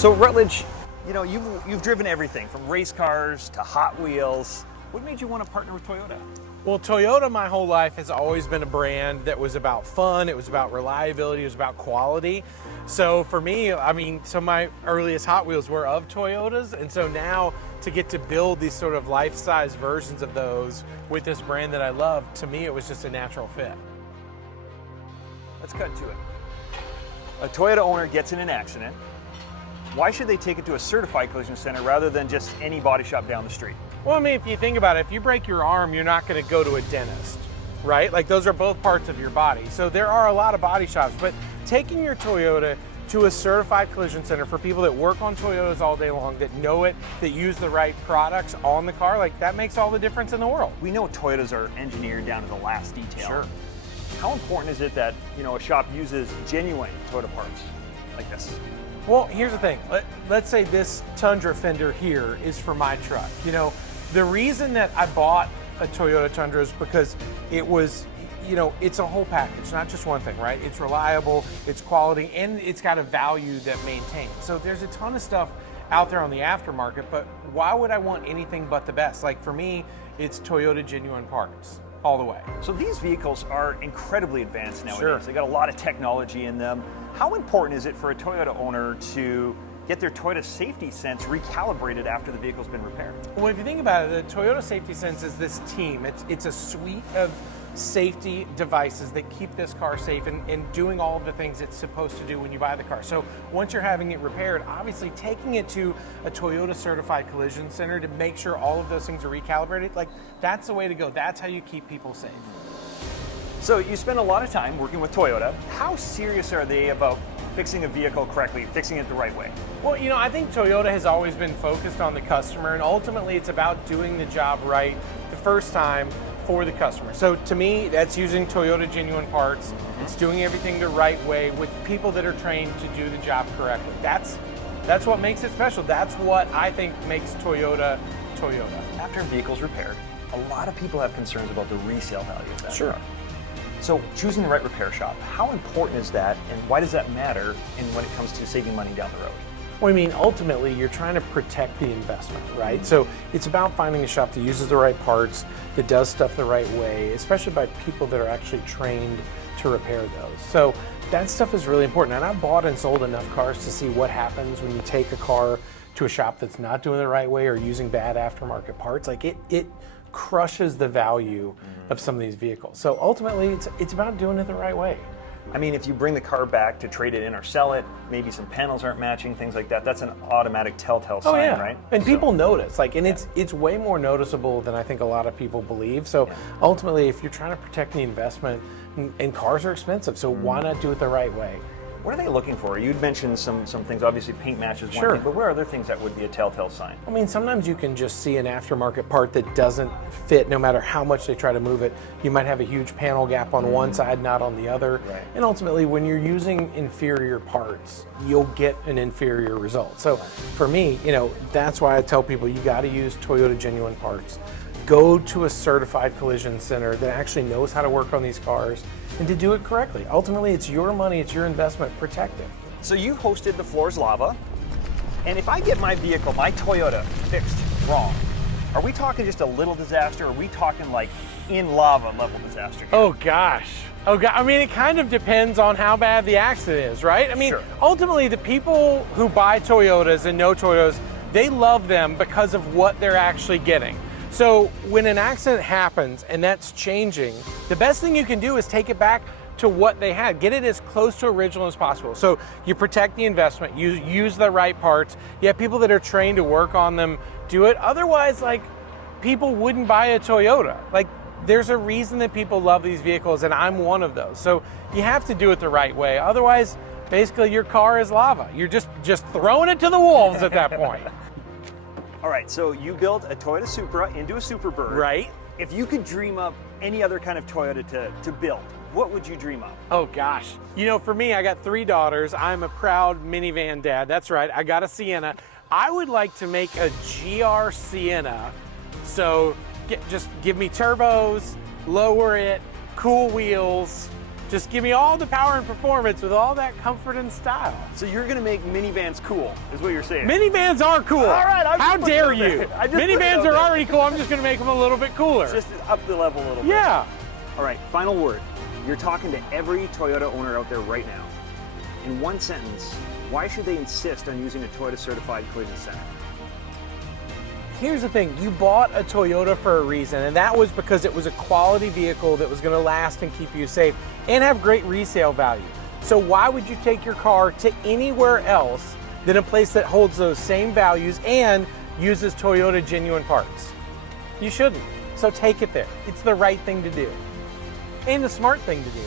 So Rutledge, you know, you've driven everything from race cars to Hot Wheels. What made you want to partner with Toyota? Well, Toyota my whole life has always been a brand that was about fun, it was about reliability, it was about quality. So for me, I mean, some of my earliest Hot Wheels were of Toyotas, and so now to get to build these sort of life-size versions of those with this brand that I love, to me it was just a natural fit. Let's cut to it. A Toyota owner gets in an accident. Why should they take it to a certified collision center rather than just any body shop down the street? Well, I mean, if you think about it, if you break your arm, you're not going to go to a dentist, right? Like, those are both parts of your body. So there are a lot of body shops, but taking your Toyota to a certified collision center for people that work on Toyotas all day long, that know it, that use the right products on the car, like, that makes all the difference in the world. We know Toyotas are engineered down to the last detail. Sure. How important is it that, you know, a shop uses genuine Toyota parts like this? Well, here's the thing. Let's say this Tundra fender here is for my truck. You know, the reason that I bought a Toyota Tundra is because it was, you know, it's a whole package, not just one thing, right? It's reliable, it's quality, and it's got a value that maintains. So there's a ton of stuff out there on the aftermarket, but why would I want anything but the best? Like, for me, it's Toyota genuine parts all the way. So these vehicles are incredibly advanced nowadays. Sure. They got a lot of technology in them. How important is it for a Toyota owner to get their Toyota Safety Sense recalibrated after the vehicle's been repaired? Well, if you think about it, the Toyota Safety Sense is this team. It's a suite of safety devices that keep this car safe and doing all of the things it's supposed to do when you buy the car. So once you're having it repaired, obviously taking it to a Toyota certified collision center to make sure all of those things are recalibrated, like, that's the way to go. That's how you keep people safe. So you spend a lot of time working with Toyota. How serious are they about fixing a vehicle correctly, fixing it the right way? Well, you know, I think Toyota has always been focused on the customer, and ultimately it's about doing the job right the first time for the customer. So to me, that's using Toyota genuine parts. It's doing everything the right way with people that are trained to do the job correctly. That's what makes it special. That's what I think makes Toyota Toyota. After a vehicle's repaired, a lot of people have concerns about the resale value of that Sure. car. So choosing the right repair shop, how important is that, and why does that matter when it comes to saving money down the road? Well, I mean, ultimately, you're trying to protect the investment, right? So it's about finding a shop that uses the right parts, that does stuff the right way, especially by people that are actually trained to repair those. So that stuff is really important. And I've bought and sold enough cars to see what happens when you take a car to a shop that's not doing it the right way or using bad aftermarket parts. Like, it crushes the value of some of these vehicles. So ultimately, it's about doing it the right way. I mean, if you bring the car back to trade it in or sell it, maybe some panels aren't matching, things like that, that's an automatic telltale sign, right? And people notice, like, and it's way more noticeable than I think a lot of people believe. So ultimately, if you're trying to protect the investment, and cars are expensive, so why not do it the right way? What are they looking for? You'd mentioned some things, obviously paint match is one Sure. thing, but what are other things that would be a telltale sign? I mean, sometimes you can just see an aftermarket part that doesn't fit no matter how much they try to move it. You might have a huge panel gap on one side, not on the other. Right. And ultimately, when you're using inferior parts, you'll get an inferior result. So for me, you know, that's why I tell people you got to use Toyota genuine parts. Go to a certified collision center that actually knows how to work on these cars and to do it correctly. Ultimately, it's your money, it's your investment. Protect it. So you hosted the Floor's Lava, and if I get my vehicle, my Toyota, fixed wrong, are we talking just a little disaster, or are we talking like in lava level disaster here? Oh gosh. Oh God. I mean, it kind of depends on how bad the accident is, right? I mean, Sure. Ultimately, the people who buy Toyotas and know Toyotas, they love them because of what they're actually getting. So when an accident happens and that's changing, the best thing you can do is take it back to what they had. Get it as close to original as possible. So you protect the investment, you use the right parts, you have people that are trained to work on them, do it. Otherwise, like, people wouldn't buy a Toyota. Like, there's a reason that people love these vehicles, and I'm one of those. So you have to do it the right way. Otherwise, basically your car is lava. You're just throwing it to the wolves at that point. All right, so you built a Toyota Supra into a Superbird. Right. If you could dream up any other kind of Toyota to build, what would you dream up? Oh gosh. You know, for me, I got 3 daughters. I'm a proud minivan dad. That's right, I got a Sienna. I would like to make a GR Sienna. So just give me turbos, lower it, cool wheels, Just give me all the power and performance with all that comfort and style. So you're gonna make minivans cool, is what you're saying. Minivans are cool. All right, how dare you? Minivans are already cool. I'm just gonna make them a little bit cooler. Just up the level a little bit. Yeah. All right, final word. You're talking to every Toyota owner out there right now. In one sentence, why should they insist on using a Toyota certified collision center? Here's the thing, you bought a Toyota for a reason, and that was because it was a quality vehicle that was gonna last and keep you safe and have great resale value. So why would you take your car to anywhere else than a place that holds those same values and uses Toyota genuine parts? You shouldn't. So take it there. It's the right thing to do. And the smart thing to do.